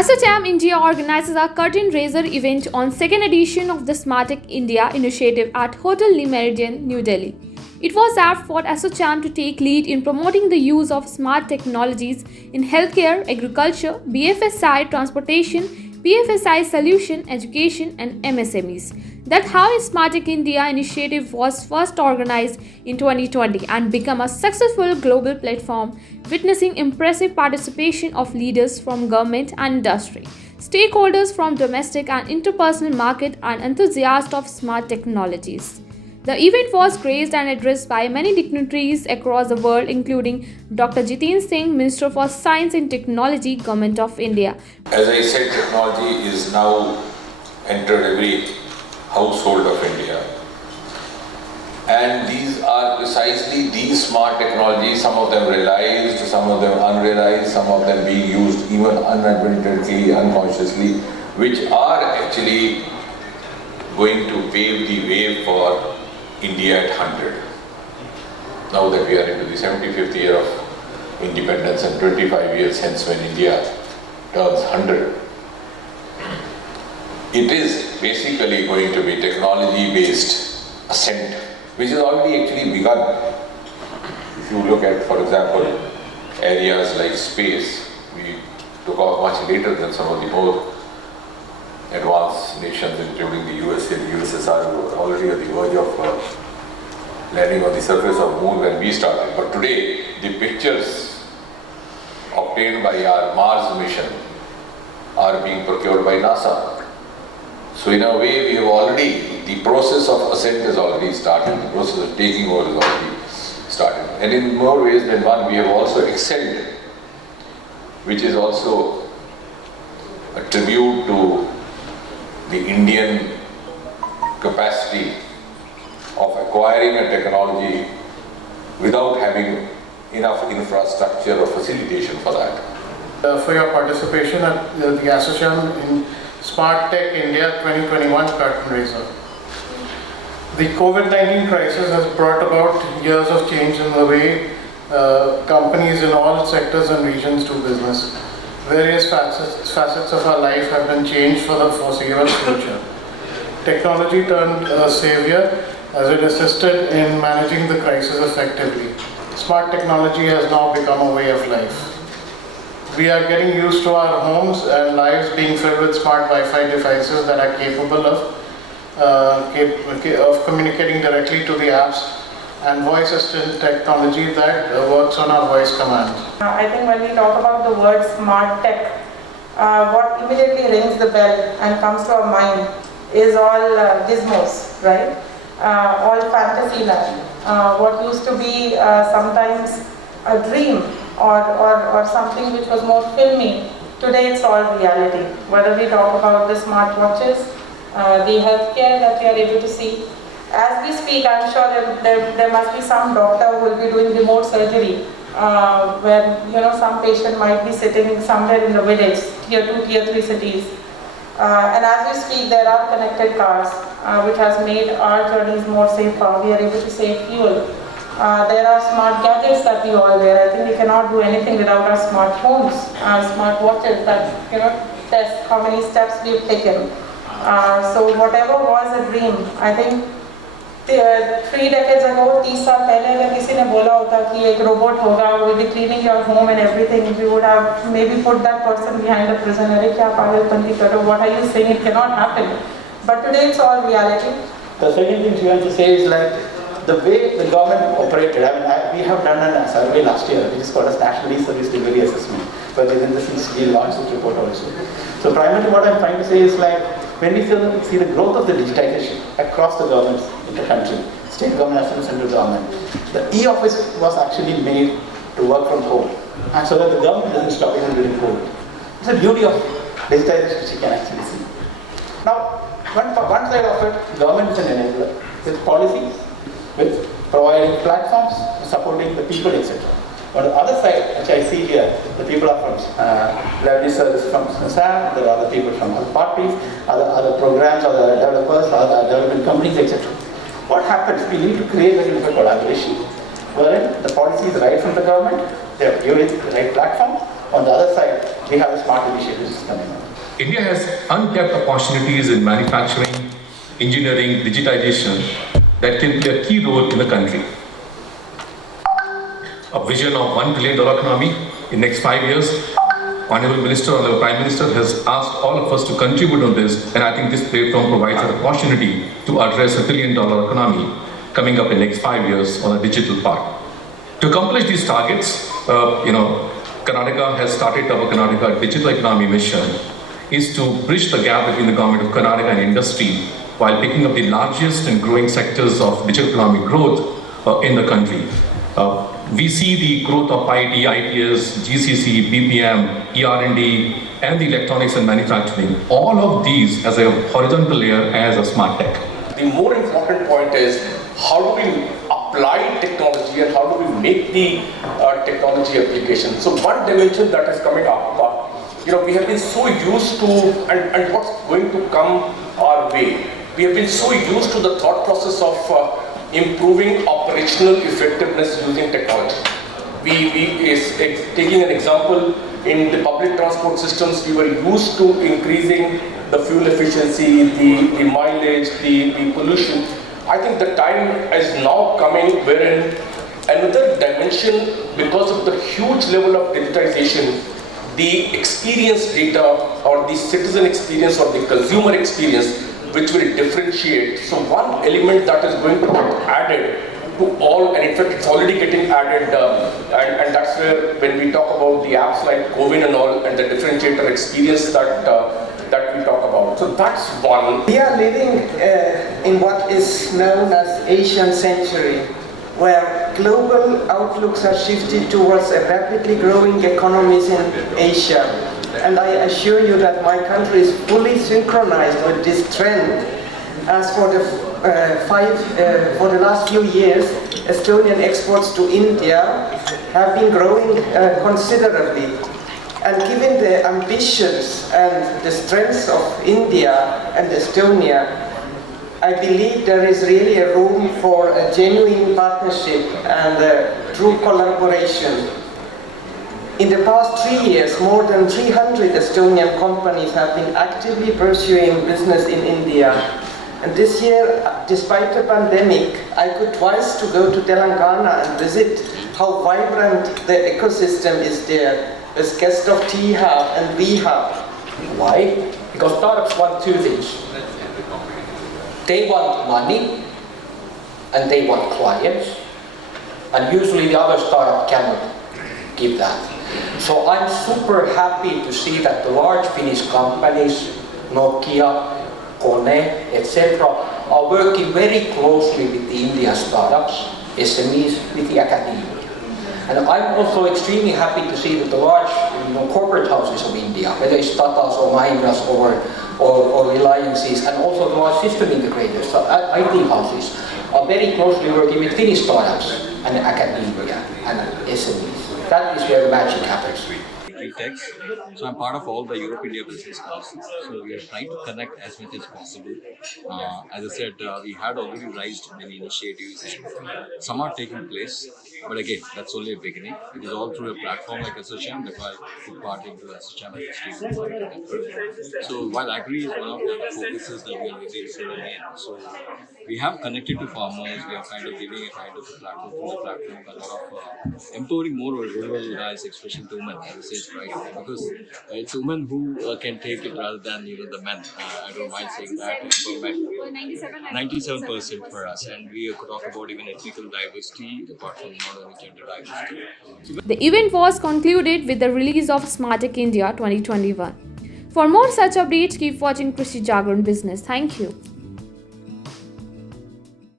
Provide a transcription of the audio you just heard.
ASSOCHAM India organizes a curtain raiser event on second edition of the Smart Tech India initiative at Hotel Le Méridien, New Delhi. It was apt for ASSOCHAM to take lead in promoting the use of smart technologies in healthcare, agriculture, BFSI, transportation, BFSI solution, education, and MSMEs. That's how Smart Tech India initiative was first organized in 2020 and become a successful global platform, witnessing impressive participation of leaders from government and industry, stakeholders from domestic and interpersonal market, and enthusiasts of smart technologies. The event was graced and addressed by many dignitaries across the world, including Dr. Jiten Singh, Minister for Science and Technology, Government of India. As I said, technology is now entered every household of India. And these are precisely these smart technologies, some of them realized, some of them unrealized, some of them being used even inadvertently, unconsciously, which are actually going to pave the way for India at 100. Now that we are into the 75th year of independence and 25 years hence when India turns 100, it is basically going to be technology-based ascent, which has already actually begun. If you look at, for example, areas like space, we took off much later than some of the more advanced nations, including the USA and the USSR, were already at the verge of landing on the surface of moon when we started. But today, the pictures obtained by our Mars mission are being procured by NASA. So in a way, we have already, the process of ascent has already started, the process of taking over has already started. And in more ways than one, we have also excelled, which is also a tribute to the Indian capacity of acquiring a technology without having enough infrastructure or facilitation for that. For your participation at the ASSOCHAM in Smart Tech India 2021 curtain raiser. The COVID-19 crisis has brought about years of change in the way companies in all sectors and regions do business. Various facets of our life have been changed for the foreseeable future. Technology turned a savior as it assisted in managing the crisis effectively. Smart technology has now become a way of life. We are getting used to our homes and lives being filled with smart Wi-Fi devices that are capable of communicating directly to the apps and voice assistant technology that works on our voice command. I think when we talk about the word smart tech, what immediately rings the bell and comes to our mind is all gizmos, right? All fantasy land. What used to be sometimes a dream or something which was more filmy, today it's all reality. Whether we talk about the smart watches, the healthcare that we are able to see. As we speak, I'm sure there must be some doctor who will be doing remote surgery where some patient might be sitting somewhere in the village, tier 2, tier 3 cities. And as we speak, there are connected cars which has made our journeys more safer. We are able to save fuel. There are smart gadgets that we all wear. I think we cannot do anything without our smartphones, our smart watches that test how many steps we've taken. So whatever was a dream, I think 3 decades ago, 30 साल पहले अगर किसी ने बोला होता कि एक robot होगा, will be cleaning your home and everything, we would have maybe put that person behind a prison. अरे क्या पागलपंती करो? What are you saying? It cannot happen. But today it's all reality. The second thing we want to say is like the way the government operated. We have done a survey last year, which is called as National E-Service Delivery Assessment, but within the since we launched this report also. So primarily what I'm trying to say is like when we see the growth of the digitization across the governments in the country, state government as well as central government, the e-office was actually made to work from home, and so that the government doesn't stop even during COVID. It's the beauty of digitization which you can actually see. Now, one side of it, government is an enabler with policies, with providing platforms, supporting the people, etc. On the other side, which I see here, the people are from revenue service from SAM, there are other people from other parties, other programs, other developers, other development companies, etc. What happens? We need to create a collaboration wherein the policy is right from the government, they have given the right platform, On the other side, we have the smart initiatives coming up. India has untapped opportunities in manufacturing, engineering, digitization that can play a key role in the country. A vision of $1 trillion economy in next 5 years. Honorable Minister, Honorable Prime Minister has asked all of us to contribute on this, and I think this platform provides an opportunity to address a $1 trillion economy coming up in next 5 years on a digital part. To accomplish these targets, Karnataka has started our Karnataka Digital Economy Mission, is to bridge the gap between the government of Karnataka and industry while picking up the largest and growing sectors of digital economic growth in the country. We see the growth of IT, ITS, GCC, BPM, ER&D, and the electronics and manufacturing. All of these as a horizontal layer as a smart tech. The more important point is how do we apply technology and how do we make the technology application. So one dimension that is coming up, we have been so used to, and what's going to come our way, we have been so used to the thought process of improving operational effectiveness using technology. Taking an example, in the public transport systems, we were used to increasing the fuel efficiency, the mileage, the pollution. I think the time is now coming wherein another dimension, because of the huge level of digitization, the experience data or the citizen experience or the consumer experience, which will differentiate. So one element that is going to get added to all, and in fact it's already getting added, and that's where when we talk about the apps like Covin and all, and the differentiator experience that we talk about. So that's one. We are living in what is known as Asian century, where global outlooks are shifted towards a rapidly growing economies in Asia. And I assure you that my country is fully synchronized with this trend. As for the last few years, Estonian exports to India have been growing considerably. And given the ambitions and the strengths of India and Estonia, I believe there is really a room for a genuine partnership and a true collaboration. In the past 3 years, more than 300 Estonian companies have been actively pursuing business in India. And this year, despite the pandemic, I could twice to go to Telangana and visit how vibrant the ecosystem is there, as guest of T-Hub and V-Hub. Why? Because startups want two things. They want money and they want clients, and usually the other startup cannot give that. So I'm super happy to see that the large Finnish companies, Nokia, Kone, etc., are working very closely with the Indian startups, SMEs, with the academia. And I'm also extremely happy to see that the large corporate houses of India, whether it's Tatas or Mahindras or Reliances, and also the large system integrators, so IT houses, are very closely working with Finnish startups and academia and SMEs. That is where the magic happens. Techs. So I'm part of all the Europe India business councils. So we are trying to connect as much as possible. As I said, we had already raised many initiatives. Some are taking place, but again, that's only a beginning. It is all through a platform like ASSOCHAM, that I took part into ASSOCHAM as a student. So while agri is one of the focuses that we are really filling in. So we have connected to farmers. We are kind of giving a kind of a platform through the platform, a lot of empowering more rural guys, especially the women, as I said. Right, because it's women who can take it rather than the men. I don't mind saying that. 97% for us, and we could talk about even ethnical diversity apart from not only gender diversity. The event was concluded with the release of Smartech India 2021. For more such updates, keep watching Krishi Jagran Business. Thank you.